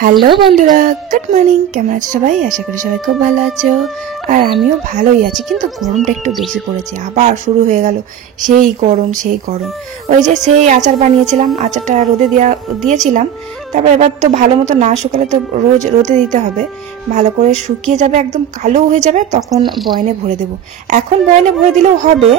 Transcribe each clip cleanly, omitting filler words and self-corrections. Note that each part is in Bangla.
হ্যালো বন্ধুরা, গুড মর্নিং। কেমন আছো সবাই? আশা করি সবাই খুব ভালো আছো, আর আমিও ভালোই আছি। কিন্তু গরমটা একটু বেশি পড়েছে, আবার শুরু হয়ে গেল সেই গরম। ওই যে সেই আচার বানিয়েছিলাম, আচারটা রোদে দিয়েছিলাম। তারপর এবার তো ভালো মতো না শুকালে তো রোজ রোদে দিতে হবে, ভালো করে শুকিয়ে যাবে, একদম কালো হয়ে যাবে, তখন বয়নে ভরে দেবো। এখন বয়নে ভরে দিলেও হবে,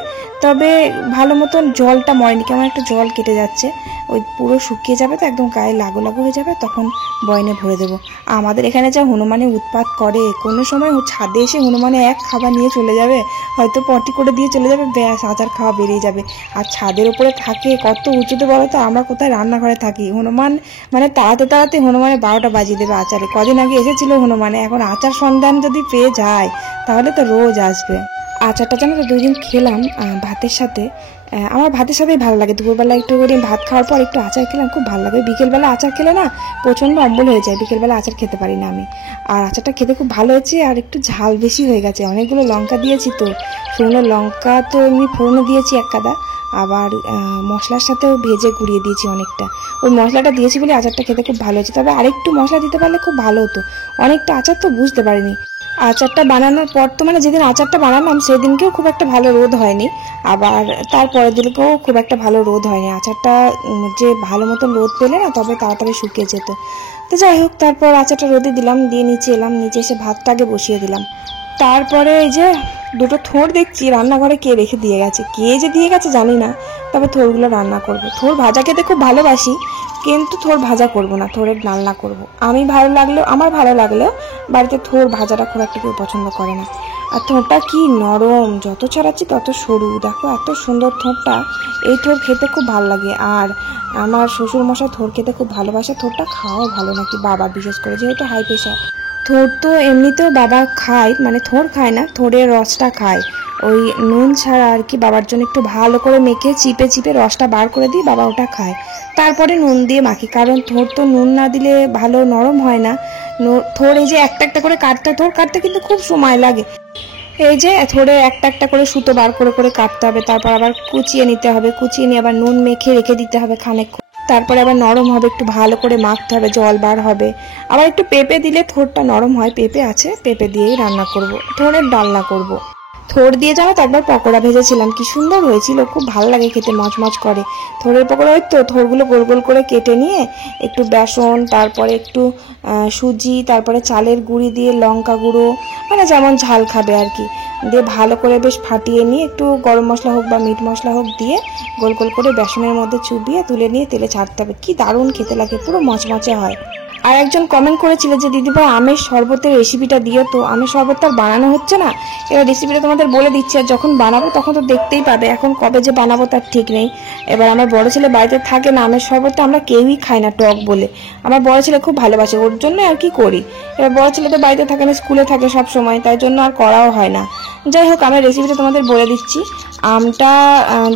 তবে ভালো মতন জলটা মরেনি, কেমন একটা জল কেটে যাচ্ছে। ওই পুরো শুকিয়ে যাবে তো একদম গায়ে লাগু লাগু হয়ে যাবে, তখন বয়নে ভরে দেবো। আমাদের এখানে যা হনুমানে উৎপাত করে, কোনো সময় ছাদে এসে হনুমানে এক খাবার নিয়ে চলে যাবে, হয়তো পটি করে দিয়ে চলে যাবে, ব্যাস আচার খাওয়া বেরিয়ে যাবে। আর ছাদের উপরে থাকে কত উঁচুতে বলো তো, আমরা কোথায় রান্নাঘরে থাকি। হনুমান মানে তাড়াতে হনুমানে 12টা বাজিয়ে দেবে আচারে। কদিন আগে এসেছিল হনুমানে, এখন আচার সন্ধান যদি পেয়ে যায় তাহলে তো রোজ আসবে। আচারটা জানো তো 2 দিন খেলাম ভাতের সাথে। আমার ভাতের সাথেই ভালো লাগে। দুপুরবেলা একটু করে ভাত খাওয়ার পর একটু আচার খেলাম, খুব ভালো লাগে। বিকেলবেলা আচার খেলে না প্রচণ্ড অম্বল হয়ে যায়, বিকেলবেলা আচার খেতে পারি না আমি। আর আচারটা খেতে খুব ভালো হয়েছে, আর একটু ঝাল বেশি হয়ে গেছে। অনেকগুলো লঙ্কা দিয়েছি তো, শুকনো লঙ্কা তো এমনি ফোড়নে দিয়েছি 1 কাদা, আবার মশলার সাথেও ভেজে গুঁড়িয়ে দিয়েছি অনেকটা। ওই মশলাটা দিয়েছি বলে আচারটা খেতে খুব ভালো হয়েছে, তবে আরেকটু মশলা দিতে পারলে খুব ভালো হতো। অনেকটা আচার তো বুঝতে পারিনি। আচারটা বানানোর পর তো মানে যেদিন আচারটা বানালাম সেদিনকেও খুব একটা ভালো রোদ হয়নি, আবার তারপরের দিনকেও খুব একটা ভালো রোদ হয়নি। আচারটা যে ভালো মতন রোদ পেলে না তবে তাড়াতাড়ি শুকিয়ে যেত। তো যাই হোক, তারপর আচারটা রোদে দিলাম, দিয়ে নিচে এলাম, নিচে এসে ভাতটা আগে বসিয়ে দিলাম। তারপরে এই যে 2টো থোড় দেখছি রান্নাঘরে কে রেখে দিয়ে গেছে, কে যে দিয়ে গেছে জানি না, তবে থোড়গুলো রান্না করব। থোড় ভাজা খেতে খুব ভালোবাসি, কিন্তু থোড় ভাজা করব না, থোড়ের ডালনা করব। আমার ভালো লাগলেও বাড়িতে থোড় ভাজাটা খুব একটা কেউ পছন্দ করে না। আর থোড়টা কি নরম, যত ছড়াচ্ছি তত সরু। দেখো এত সুন্দর থোড়টা, এই থোড় খেতে খুব ভালো লাগে। আর আমার শ্বশুর মশাই থোড় খেতে খুব ভালোবাসে, থোড়টা খাওয়াও ভালো নাকি, বাবা বিশেষ করে, যেহেতু হাই প্রেশার। থোড় তো এমনিতেও বাবা খায়, মানে থোড় খায় না, থোড়ের রসটা খায়, ওই নুন ছাড়া আর কি। বাবার জন্য একটু ভালো করে মেখে চিপে রসটা বার করে দিই, বাবা ওটা খায়। তারপরে নুন দিয়ে মাখি, কারণ থোড় তো নুন না দিলে ভালো নরম হয় না। থোড় এই যে একটা করে কাটতে, থোড় কাটতে কিন্তু খুব সময় লাগে। এই যে থোড়ে একটা করে সুতো বার করে কাটতে হবে, তারপর আবার কুচিয়ে নিতে হবে, কুচিয়ে নিয়ে আবার নুন মেখে রেখে দিতে হবে খানিকক্ষণ, তারপরে আবার নরম হবে, একটু ভালো করে মাখতে হবে, জল বার হবে। আবার একটু পেঁপে দিলে থোড়টা নরম হয়, পেঁপে আছে, পেঁপে দিয়েই রান্না করব, থোড়ের ডালনা করব। থোড় দিয়ে জানো তো একবার পকোড়া ভেজেছিলাম, কি সুন্দর হয়েছিল, খুব ভালো লাগে খেতে, মচমচ করে থোড়ের পকোড়া। ওই তো থোড়গুলো গোল গোল করে কেটে নিয়ে একটু বেসন, তারপরে একটু সুজি, তারপরে চালের গুঁড়ি দিয়ে লঙ্কা গুঁড়ো, মানে যেমন ঝাল খাবে আর কি, দিয়ে ভালো করে বেশ ফাটিয়ে নিয়ে একটু গরম মশলা হোক বা মিট মশলা হোক দিয়ে গোল গোল করে বেসনের মধ্যে চুবিয়ে তুলে নিয়ে তেলে ছাড়তে হবে। কি দারুণ খেতে লাগে, পুরো মচমচে হয়। আর একজন কমেন্ট করেছিল যে দিদিভাই আমের শরবতের রেসিপিটা দিও, তো আমের শরবতটা বানানো হচ্ছে না, এবার রেসিপিটা তোমাদের বলে দিচ্ছি। আর যখন বানাবো তখন তো দেখতেই পাবে, এখন কবে যে বানাবো তার ঠিক নেই। এবার আমার বড় ছেলে বাড়িতে থাকে না, আমের শরবতটা আমরা কেউই খাই না টক বলে, আমার বড় ছেলে খুব ভালোবাসে, ওর জন্য আর কি করি। এবার বড় ছেলে তো বাড়িতে থাকে না, স্কুলে থাকে সব সময়, তাই জন্য আর করাও হয় না। যাই হোক, আমার রেসিপিটা তোমাদের বলে দিচ্ছি। আমটা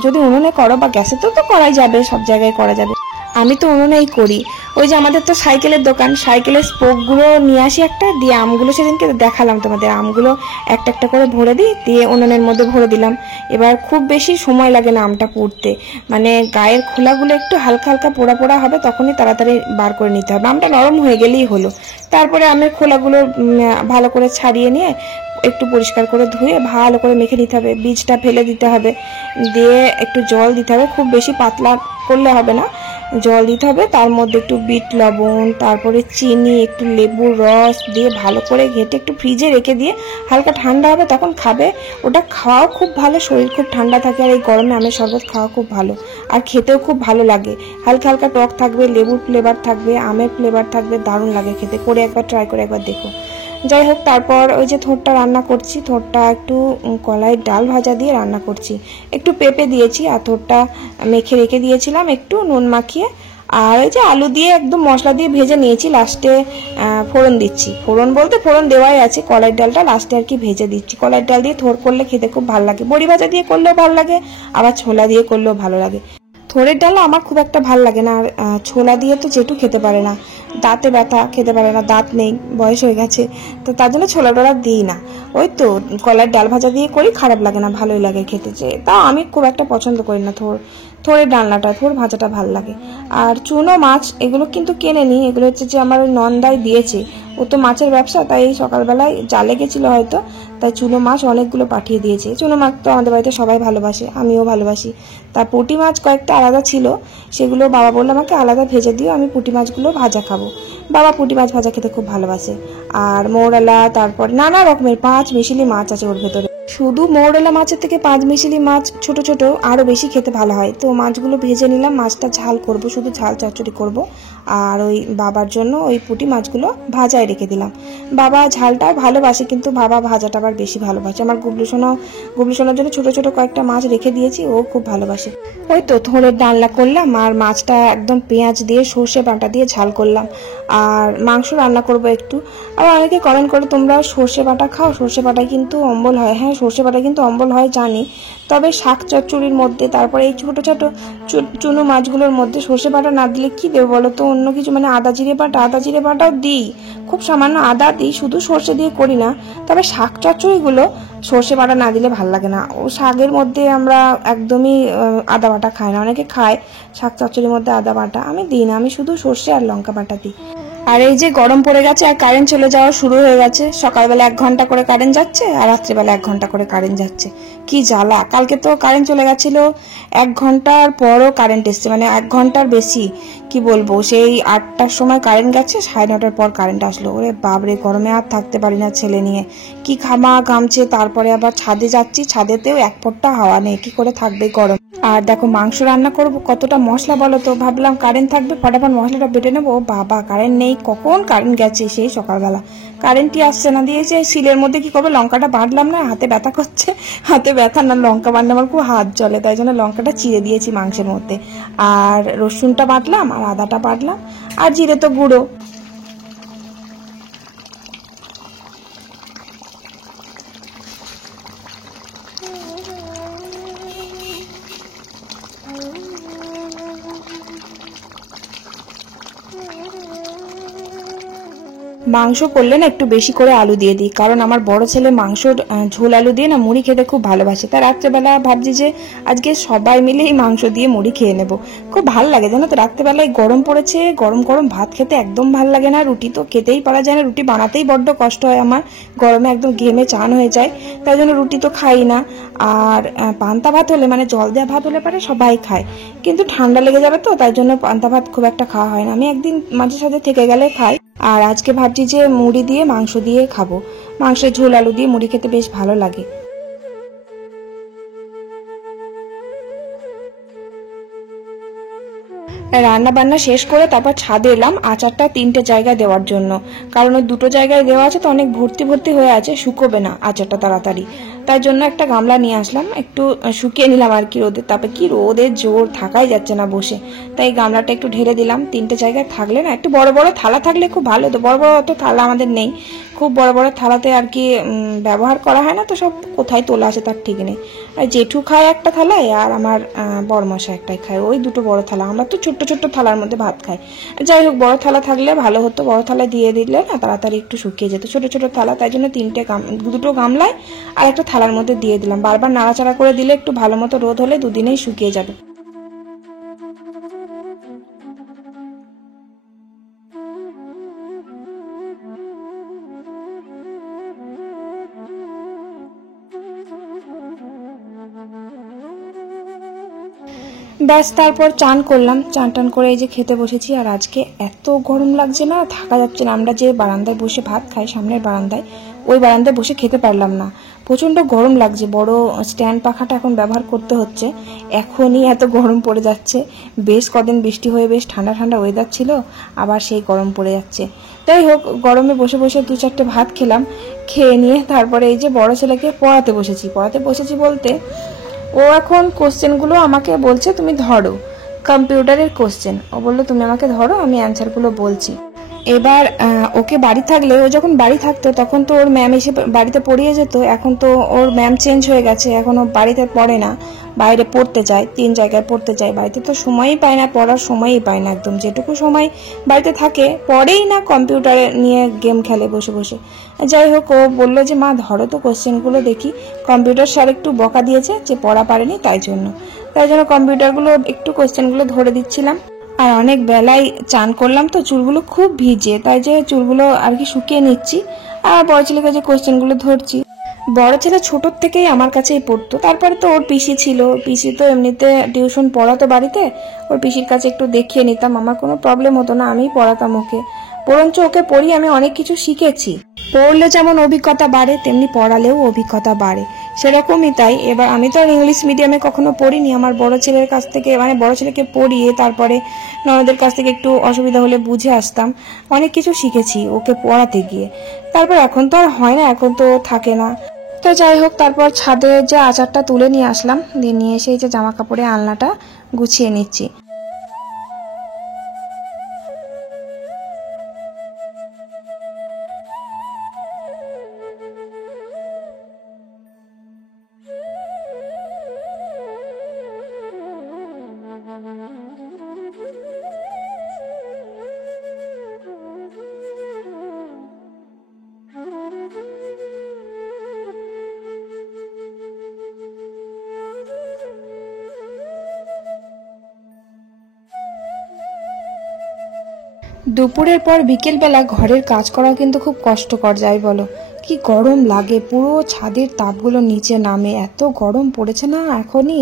যদি উনুনে করো বা গ্যাসে তো করাই যাবে, সব জায়গায় করা যাবে, আমি তো উনুনেই করি। ওই যে আমাদের তো সাইকেলের দোকান, সাইকেলের স্পোকগুলো নিয়ে আসি একটা, দিয়ে আমগুলো সেদিনকে দেখালাম তোমাদের, আমগুলো একটা করে ভরে দিই, দিয়ে উনুনের মধ্যে ভরে দিলাম। এবার খুব বেশি সময় লাগে না আমটা পুড়তে, মানে গায়ের খোলাগুলো একটু হালকা হালকা পোড়া হবে, তখনই তাড়াতাড়ি বার করে নিতে হবে, আমটা নরম হয়ে গেলেই হলো। তারপরে আমের খোলাগুলো ভালো করে ছাড়িয়ে নিয়ে একটু পরিষ্কার করে ধুয়ে ভালো করে মেখে নিতে হবে, বীজটা ফেলে দিতে হবে, দিয়ে একটু জল দিতে হবে, খুব বেশি পাতলা করলে হবে না, জল দিতে হবে, তার মধ্যে একটু বিট লবণ, তারপরে চিনি, একটু লেবুর রস দিয়ে ভালো করে ঘেটে একটু ফ্রিজে রেখে দিয়ে হালকা ঠান্ডা হবে তখন খাবে। ওটা খাওয়াও খুব ভালো, শরীর খুব ঠান্ডা থাকে, আর এই গরমে আমের শরবত খাওয়া খুব ভালো, আর খেতেও খুব ভালো লাগে। হালকা হালকা টক থাকবে, লেবুর ফ্লেভার থাকবে, আমের ফ্লেভার থাকবে, দারুণ লাগে খেতে। করে একবার ট্রাই করে একবার দেখো। যাই হোক, তারপর ওই যে থোড়টা রান্না করছি, থোড়টা একটু কলাইয়ের ডাল ভাজা দিয়ে রান্না করছি, একটু পেঁপে দিয়েছি, আর থোড়টা মেখে রেখে দিয়েছিলাম একটু নুন মাখিয়ে। আর ওই যে আলু দিয়ে একদম মশলা দিয়ে ভেজে নিয়েছি, লাস্টে ফোড়ন দিচ্ছি। ফোড়ন বলতে ফোড়ন দেওয়াই আছে, কলাইয়ের ডালটা লাস্টে আর কি ভেজে দিচ্ছি। কলাইয়ের ডাল দিয়ে থোড় করলে খেতে খুব ভালো লাগে, বড়ি ভাজা দিয়ে করলেও ভালো লাগে, আবার ছোলা দিয়ে করলেও ভালো লাগে। থোড়ের ডাল আমার খুব একটা ভাল লাগে না। আর ছোলা দিয়ে তো জেঠু খেতে পারে না, দাঁতে ব্যথা, খেতে পারে না, দাঁত নেই, বয়স হয়ে গেছে, তো তার জন্য ছোলা টোলা দিই না। ওই তো কলার ডাল ভাজা দিয়ে করি, খারাপ লাগে না, ভালোই লাগে খেতে। তাও আমি খুব একটা পছন্দ করি না থোড়ের ডালনাটা, থোড় ভাজাটা ভাল লাগে। আর চুনো মাছ এগুলো কিন্তু কেনে নি, এগুলো হচ্ছে যে আমার ওই নন্দাই দিয়েছে। ও তো মাছের ব্যবসা, তাই সকালবেলায় জালে গেছিলো হয়তো, তাই চুনো মাছ অনেকগুলো পাঠিয়ে দিয়েছে। চুনো মাছ তো আমাদের বাড়িতে সবাই ভালোবাসে, আমিও ভালোবাসি। তা পুঁটি মাছ কয়েকটা আলাদা ছিল, সেগুলো বাবা বললো আমাকে আলাদা ভেজে দিও, আমি পুঁটি মাছগুলো ভাজা খাবো। বাবা পুঁটি মাছ ভাজা খেতে খুব ভালোবাসে। আর মৌরলা, তারপর নানা রকমের 5 মিশালি মাছ আছে ওর ভেতরে। শুধু মৌরলা মাছের থেকে 5 মিশালি মাছ ছোট ছোট আরো বেশি খেতে ভালো হয়। তো মাছগুলো ভেজে নিলাম, মাছটা ঝাল করব, শুধু ঝাল চচ্চড়ি করব। আর ওই বাবার জন্য ওই পুঁটি মাছগুলো ভাজায় রেখে দিলাম। বাবা ঝালটাও ভালোবাসে, কিন্তু বাবা ভাজাটা আবার বেশি ভালোবাসে। আমার গুবলু সোনার জন্য ছোট ছোট কয়েকটা মাছ রেখে দিয়েছি, ও খুব ভালোবাসে। ওই তো থোড়ের ডালনা করলাম, আর মাছটা একদম পেঁয়াজ দিয়ে সর্ষে বাটা দিয়ে ঝাল করলাম। আর মাংস রান্না করব একটু। আর অনেকে কমেন্ট করে তোমরা সর্ষে বাটা খাও, সর্ষে বাটায় কিন্তু অম্বল হয়। হ্যাঁ, সর্ষে বাটা কিন্তু অম্বল হয় জানি, তবে শাক চচ্চড়ির মধ্যে, তারপরে এই ছোট ছোট চুনো মাছগুলোর মধ্যে সর্ষে বাটা না দিলে কি দেবো বলো তো? অন্য কিছু মানে আদা জিরে বাটাও দিই, খুব সামান্য আদা দিই, শুধু সর্ষে দিয়ে করি না। তবে শাক চচ্চড়িগুলো সর্ষে বাটা না দিলে ভাল লাগে না। ও শাকের মধ্যে আমরা একদমই আদা বাটা খাই না, অনেকে খায় শাক চচ্চড়ির মধ্যে আদা বাটা, আমি দিই না, আমি শুধু সর্ষে আর লঙ্কা বাটা দিই। আর এই যে গরম পড়ে গেছে আর কারেন্ট চলে যাওয়া শুরু হয়ে গেছে। সকালবেলা 1 ঘন্টা করে কারেন্ট যাচ্ছে, আর রাত্রিবেলা 1 ঘন্টা করে কারেন্ট যাচ্ছে। কি জ্বালা! কালকে তো কারেন্ট চলে গেছিল, 1 ঘন্টার পরও কারেন্ট এসছে, মানে 1 ঘন্টার বেশি। কি বলবো, সেই 8টার সময় কারেন্ট গেছে, 9:30টার পর কারেন্ট আসলো। ওরে বাবরে, গরমে আর থাকতে পারি না ছেলে নিয়ে, কি ঘামছে। তারপরে আবার ছাদে যাচ্ছি, ছাদেতেও 1 ফোঁটা হাওয়া নেই, কি করে থাকবে গরম। আর দেখো মাংস রান্না করব, কতটা মশলা বলো তো। ভাবলাম কারেন্ট থাকবে, ফটাফট মশলাটা বেটে নেবো। বাবা, কারেন্ট নেই, কখন কারেন্ট গেছে সেই সকালবেলা, কারেন্টই আসছে না। দিয়েছে শিলের মধ্যে, কি করবো, লঙ্কাটা বাঁধলাম না, হাতে ব্যথা করছে, হাতে ব্যথা না, লঙ্কা বাঁধলে আমার খুব হাত জ্বলে, তাই জন্য লঙ্কাটা চিড়ে দিয়েছি মাংসের মধ্যে। আর রসুনটা বাটলাম, আর আদাটা বাটলাম, আর জিরে তো গুঁড়ো। মাংস করলে না একটু বেশি করে আলু দিয়ে দিই, কারণ আমার বড় ছেলে মাংসর ঝোল আলু দিয়ে না মুড়ি খেতে খুব ভালোবাসে। তার রাত্রেবেলা ভাবছি যে আজকে সবাই মিলে এই মাংস দিয়ে মুড়ি খেয়ে নেব, খুব ভালো লাগে জানো তো। রাত্রেবেলায় গরম পড়েছে, গরম গরম ভাত খেতে একদম ভালো লাগে না, রুটি তো খেতেই পারা যায় না, রুটি বানাতেই বড্ড কষ্ট হয় আমার, গরমে একদম ঘেমে চান হয়ে যায়, তাই জন্য রুটি তো খাই না। আর পান্তা ভাত হলে, মানে জল দেওয়া ভাত হলে পারে সবাই খায়, কিন্তু ঠান্ডা লেগে যাবে তো, তাই জন্য পান্তা ভাত খুব একটা খাওয়া হয় না। আমি একদিন মাঝে সাঝে থেকে গেলে খাই। আর আজকে ভাবছি যে মুড়ি দিয়ে মাংস দিয়ে খাবো, মাংসের ঝোল আলু দিয়ে মুড়ি খেতে বেশ ভালো লাগে। রান্না বান্না শেষ করে তারপর ছাদে এলাম আচারটা 3টে জায়গায় দেওয়ার জন্য, কারণ ওই 2টো জায়গায় দেওয়া আছে তো অনেক ভর্তি ভর্তি হয়ে আছে, শুকোবে না আচারটা তাড়াতাড়ি, তাই জন্য একটা গামলা নিয়ে আসলাম, একটু শুকিয়ে নিলাম আর কি রোদে। তারপরে কি রোদের জোর, থাকাই যাচ্ছে না বসে, তাই গামলাটা একটু ঢেলে দিলাম। 3টে জায়গায় থাকলে না, একটু বড় বড় থালা থাকলে খুব ভালো, তো বড় বড় অত থালা আমাদের নেই, খুব বড় বড় থালাতে আর কি ব্যবহার করা হয় না, তো সব কোথায় তোলা আছে তার ঠিক নেই। আর জেঠু খায় একটা থালায়, আর আমার বড়মশা একটাই খায়, ওই 2টো বড় থালা। আমরা তো ছোট্ট ছোট্ট থালার মধ্যে ভাত খাই। যাই হোক, বড় থালা থাকলে ভালো হতো, বড় থালা দিয়ে দিলে না তাড়াতাড়ি একটু শুকিয়ে যেত। ছোট ছোট থালা, তাই জন্য 2টো গামলায় আর একটা থালার মধ্যে দিয়ে দিলাম। বারবার নাড়াচাড়া করে দিলে একটু ভালো মতো রোদ হলে 2 দিনেই শুকিয়ে যাবে। ব্যাস, তারপর চান করলাম, চান টান করে এই যে খেতে বসেছি। আর আজকে এত গরম লাগছে না, থাকা যাচ্ছে না। আমরা যে বারান্দায় বসে ভাত খাই, সামনের বারান্দায়, ওই বারান্দায় বসে খেতে পারলাম না, প্রচণ্ড গরম লাগছে। বড় স্ট্যান্ড পাখাটা এখন ব্যবহার করতে হচ্ছে, এখনই এত গরম পড়ে যাচ্ছে। বেশ কদিন বৃষ্টি হয়ে বেশ ঠান্ডা ঠান্ডা ওয়েদার ছিল, আবার সেই গরম পড়ে যাচ্ছে। যাই হোক, গরমে বসে বসে 2-4টে ভাত খেলাম, খেয়ে নিয়ে তারপরে এই যে বড় ছেলেকে পড়াতে বসেছি বলতে, ও এখন কোশ্চেনগুলো আমাকে বলছে তুমি ধরো, কম্পিউটারের কোশ্চেন। ও বললো তুমি আমাকে ধরো, আমি অ্যান্সারগুলো বলছি। এবার ওকে বাড়ি থাকলে, ও যখন বাড়ি থাকতো তখন তো ওর ম্যাম এসে বাড়িতে পড়িয়ে যেত, এখন তো ওর ম্যাম চেঞ্জ হয়ে গেছে, এখন ও বাড়িতে পড়ে না, বাইরে পড়তে যায়, 3 জায়গায় পড়তে যায়, বাড়িতে তো সময়ই পায় না, পড়ার সময়ই পায় না একদম। যেটুকু সময় বাড়িতে থাকে পড়েই না, কম্পিউটারে নিয়ে গেম খেলে বসে বসে। যাই হোক, ও বললো যে মা ধরো তো কোশ্চেনগুলো দেখি। কম্পিউটার স্যার একটু বকা দিয়েছে যে পড়া পারেনি, তাই জন্য কম্পিউটারগুলো একটু কোশ্চেনগুলো ধরে দিচ্ছিলাম। আর অনেক বেলায় চান করলাম তো চুলগুলো খুব ভিজে, তাই যে চুলগুলো আর কি শুকিয়ে নিচ্ছি। আর বড় ছেলেকে যে কোশ্চেনগুলো ধরছি। বড় ছেলে ছোটোর থেকেই আমার কাছেই পড়তো, তারপরে তো ওর পিসি ছিল, পিসি তো এমনিতে টিউশন পড়াতো বাড়িতে, ওর পিসির কাছে একটু দেখিয়ে নিতাম, আমার কোনো প্রবলেম হতো না, আমিই পড়াতাম ওকে। বরঞ্চ ওকে পড়িয়ে আমি অনেক কিছু শিখেছি। পড়লে যেমন অভিজ্ঞতা বাড়ে, তেমনি পড়ালেও অভিজ্ঞতা বাড়ে, সেরকমই তাই। এবার আমি তো আর ইংলিশ মিডিয়ামে কখনো পড়িনি, আমার বড় ছেলের কাছ থেকে মানে বড় ছেলেকে পড়িয়ে তারপরে ননদের কাছ থেকে একটু অসুবিধা হলে বুঝে আসতাম, অনেক কিছু শিখেছি ওকে পড়াতে গিয়ে। তারপর এখন তো আর হয় না, এখন তো থাকে না। তো যাই হোক, তারপর ছাদে যে আচারটা তুলে নিয়ে আসলাম, দিয়ে নিয়ে এসে এই যে জামা কাপড়ে আলনাটা গুছিয়ে নিচ্ছি। দুপুরের পর বিকেলবেলা ঘরের কাজ করা কিন্তু খুব কষ্টকর, যাই বলো। কি গরম লাগে, পুরো ছাদের তাপগুলো নিচে নামে, এত গরম পড়েছে না, এখনই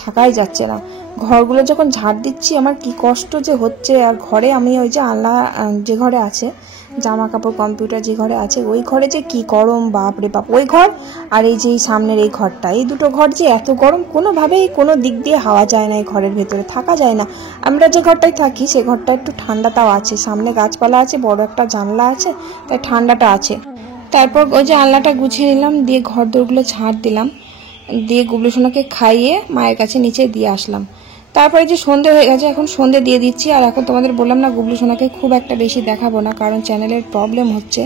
থাকাই যাচ্ছে না। ঘরগুলো যখন ঝাড় দিচ্ছি আমার কি কষ্ট যে হচ্ছে। আর ঘরে আমি ওই যে আলনা যে ঘরে আছে, জামা কাপড় কম্পিউটার যে ঘরে আছে, ওই ঘরে যে কি গরম, বাপ রে বাপ। ওই ঘর আর এই যে সামনের এই ঘরটা, এই দুটো ঘর যে এত গরম, কোনোভাবেই কোনো দিক দিয়ে হাওয়া যায় না, এই ঘরের ভেতরে থাকা যায় না। আমরা যে ঘরটায় থাকি সে ঘরটা একটু ঠান্ডা তাও আছে, সামনে গাছপালা আছে, বড় একটা জানলা আছে, তাই ঠান্ডাটা আছে। তারপর ওই যে আলনাটা গুছিয়ে নিলাম, দিয়ে ঘর দোরগুলো ঝাড় দিলাম, দিয়ে গুবলু সোনাকে খাইয়ে মায়ের কাছে নিচে দিয়ে আসলাম। তারপরে যে সন্ধে হয়ে গেছে, এখন সন্ধে দিয়ে দিচ্ছি। আর এখন তোমাদের বললাম না, গুবলু সোনাকে খুব একটা বেশি দেখাবো না, কারণ চ্যানেলের প্রবলেম হচ্ছে।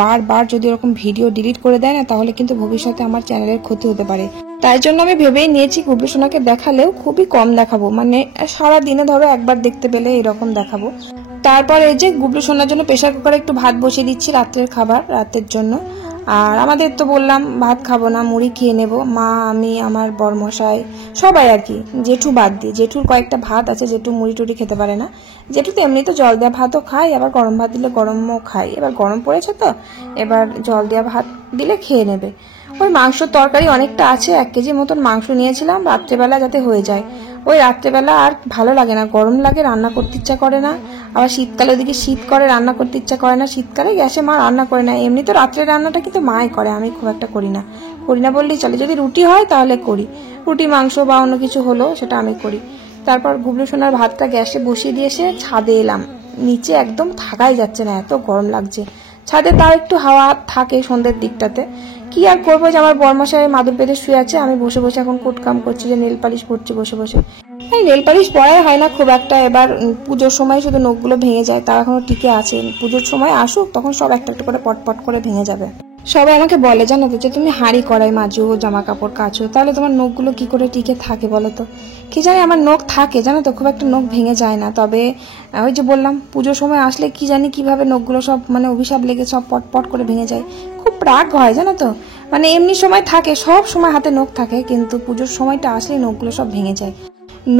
বারবার যদি এরকম ভিডিও ডিলিট করে দেয় না, তাহলে কিন্তু ভবিষ্যতে আমার চ্যানেলের ক্ষতি হতে পারে। তাই জন্য আমি ভেবেই নিয়েছি গুবলু সোনাকে দেখালেও খুবই কম দেখাবো, মানে সারা দিনে ধরো একবার দেখতে পেলে এরকম দেখাবো। তারপর এই যে গুবলু সোনার জন্য প্রেসার কুকারে একটু ভাত বসিয়ে দিচ্ছি, রাত্রের খাবার, রাতের জন্য। আর আমাদের তো বললাম ভাত খাবো না, মুড়ি খেয়ে নেব, মা, আমি, আমার বরমশাই, সবাই আর কি, জেঠু বাদ দিয়ে। জেঠুর কয়েকটা ভাত আছে, জেঠু মুড়ি টুড়ি খেতে পারে না। জেঠু তো এমনি তো জল দেওয়া ভাতও খায়, আবার গরম ভাত দিলে গরমও খায়। এবার গরম পড়েছে তো, এবার জল দেওয়া ভাত দিলে খেয়ে নেবে। ওই মাংসর তরকারি অনেকটা আছে, 1 কেজি মতন মাংস নিয়েছিলাম রাত্রেবেলা যাতে হয়ে যায়। ওই রাত্রেবেলা আর ভালো লাগে না, গরম লাগে, রান্না করতে ইচ্ছা করে না। আবার শীতকালে ওদিকে শীত করে, রান্না করতে ইচ্ছা করে না। শীতকালে গ্যাসে মা রান্না করে না, এমনি তো রাত্রের রান্নাটা কিন্তু মাই করে, আমি খুব একটা করি না বললেই চলে। যদি রুটি হয় তাহলে করি, রুটি মাংস বা অন্য কিছু হলো সেটা আমি করি। তারপর গুবলু সোনার ভাতটা গ্যাসে বসিয়ে দিয়ে এসে ছাদে এলাম। নিচে একদম থাকাই যাচ্ছে না, এত গরম লাগছে। ছাদে তাও একটু হাওয়া থাকে সন্ধ্যের দিকটাতে। কি আর করবো, যে আমার বরমশাই মাদুর পেতে শুয়ে আছে, আমি বসে বসে এখন কোটকাম করছি, যে নেল পালিশ পরছি বসে বসে। এই নেল পালিশ পরাই হয় না খুব একটা, এবার পুজোর সময় শুধু নখগুলো ভেঙে যায়, তার এখনো টিকে আছে। পুজোর সময় আসুক, তখন সব একটা একটা করে পটপট করে ভেঙে যাবে। সবাই আমাকে বলে জানো তো, যে তুমি হাঁড়ি কড়াই মাজো, জামা কাপড় কাচো, তাহলে তোমার নখগুলো কি করে টিকে থাকে বলো তো। কি জানি আমার নখ থাকে জানো তো, খুব একটা নখ ভেঙে যায় না। তবে ওই যে বললাম, পুজোর সময় আসলে কি জানি কিভাবে নখগুলো সব মানে অভিশাপ লেগে সব পটপট করে ভেঙে যায়, খুব রাগ হয় জানো তো। মানে এমনি সময় থাকে, সব সময় হাতে নখ থাকে, কিন্তু পুজোর সময়টা আসলে নখগুলো সব ভেঙে যায়।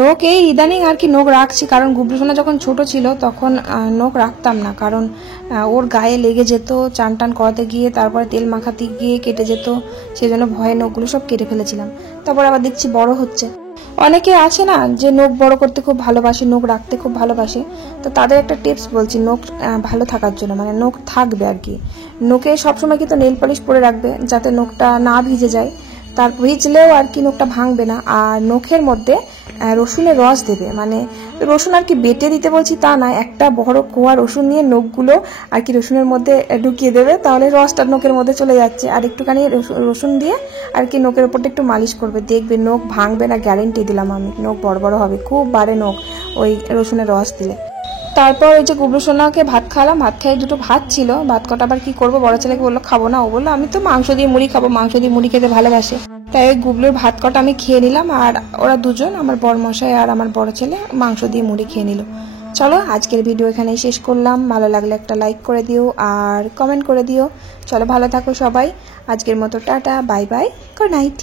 নখ এই ইদানিং আর কি নখ রাখছি, কারণ গুবলু সোনা যখন ছোট ছিল তখন নখ রাখতাম না, কারণ ওর গায়ে লেগে যেত, চান টান করাতে গিয়ে, তারপরে তেল মাখাতে গিয়ে কেটে যেত, সেই জন্য ভয়ে নখগুলো সব কেটে ফেলেছিলাম। তারপর আবার দেখছি বড় হচ্ছে। অনেকে আছে না যে নখ বড় করতে খুব ভালোবাসে, নখ রাখতে খুব ভালোবাসে, তো তাদের একটা টিপস বলছি নখ ভালো থাকার জন্য, মানে নখ থাকবে আর কি। নখে সবসময় কিন্তু নেল পলিশ পরে রাখবে, যাতে নখটা না ভিজে যায়, তার ভিজলেও আর কি নখটা ভাঙবে না। আর নখের মধ্যে রসুনের রস দেবে, মানে রসুন আর কি বেটে দিতে বলছি তা না, একটা বড় কোয়া রসুন নিয়ে নখগুলো আর কি রসুনের মধ্যে ঢুকিয়ে দেবে, তাহলে রসটা নখের মধ্যে চলে যাচ্ছে। আর একটুখানি রসুন দিয়ে আর কি নখের উপরটা একটু মালিশ করবে, দেখবে নখ ভাঙবে না, গ্যারেন্টি দিলাম আমি। নখ বড় বড় হবে, খুব বাড়ে নখ ওই রসুনের রস দিলে। তারপর ওই যে গুবলু সোনাকে ভাত খাওয়ালাম, ভাত খেয়ে দুটো ভাত ছিল, ভাত কটা আবার কি করবো, বড় ছেলেকে বললো খাবো না, ও বললো আমি তো মাংস দিয়ে মুড়ি খাবো, মাংস দিয়ে মুড়ি খেতে ভালোবাসে। তাই ওই গুবলুর ভাত কটা আমি খেয়ে নিলাম, আর ওরা দুজন, আমার বড়মশাই আর আমার বড় ছেলে, মাংস দিয়ে মুড়ি খেয়ে নিল। চলো আজকের ভিডিও এখানেই শেষ করলাম। ভালো লাগলে একটা লাইক করে দিও আর কমেন্ট করে দিও। চলো ভালো থাকো সবাই। আজকের মতো tata, bye bye, good night.